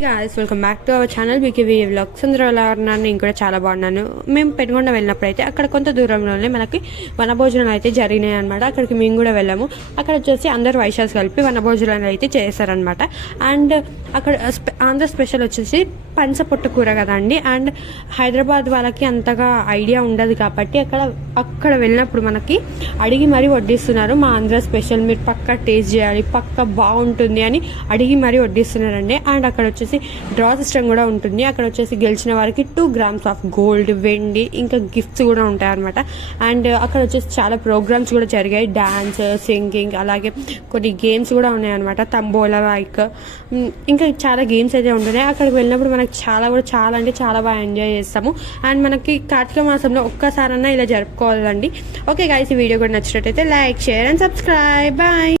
guys, welcome back to our channel BKV Vlogs. అందరూ ఎలా ఉన్నారు? నేను కూడా చాలా బాగున్నాను. మేము పెనుగొండ వెళ్ళినప్పుడు అయితే అక్కడ కొంత దూరంలోనే మనకి వనభోజనాలు అయితే జరిగినాయి అనమాట. అక్కడికి మేము కూడా వెళ్ళాము. అక్కడ వచ్చేసి అందరు వైశాస్ కలిపి వనభోజనాలు అయితే చేశారనమాట. అండ్ అక్కడ ఆంధ్ర స్పెషల్ వచ్చేసి పంచ పొట్టు కూర కదండి. అండ్ హైదరాబాద్ వాళ్ళకి అంతగా ఐడియా ఉండదు కాబట్టి అక్కడ వెళ్ళినప్పుడు మనకి అడిగి మరీ వడ్డిస్తున్నారు. మా ఆంధ్ర స్పెషల్ మీరు పక్కా టేస్ట్ చేయాలి, పక్కా బాగుంటుంది అని అడిగి మరీ వడ్డిస్తున్నారండి. అండ్ అక్కడ వచ్చేసి డ్రా సిస్టమ్ కూడా ఉంటుంది. అక్కడ వచ్చేసి గెలిచిన వారికి 2 grams ఆఫ్ గోల్డ్, వెండి, ఇంకా గిఫ్ట్స్ కూడా ఉంటాయి అనమాట. అండ్ అక్కడ వచ్చేసి చాలా ప్రోగ్రామ్స్ కూడా జరిగాయి. డాన్స్, సింగింగ్, అలాగే కొన్ని గేమ్స్ కూడా ఉన్నాయి అనమాట. తంబోలా లైక్ ఇంకా చాలా గేమ్స్ అయితే ఉంటున్నాయి. అక్కడికి వెళ్ళినప్పుడు మనకి చాలా అంటే చాలా బాగా ఎంజాయ్ చేస్తాము. అండ్ మనకి కార్తీక మాసంలో ఒక్కసారన్నా ఇలా జరుపుకోవాలండి. ఓకే గైస్, ఈ వీడియో కూడా నచ్చినట్టయితే like, share and subscribe. Bye.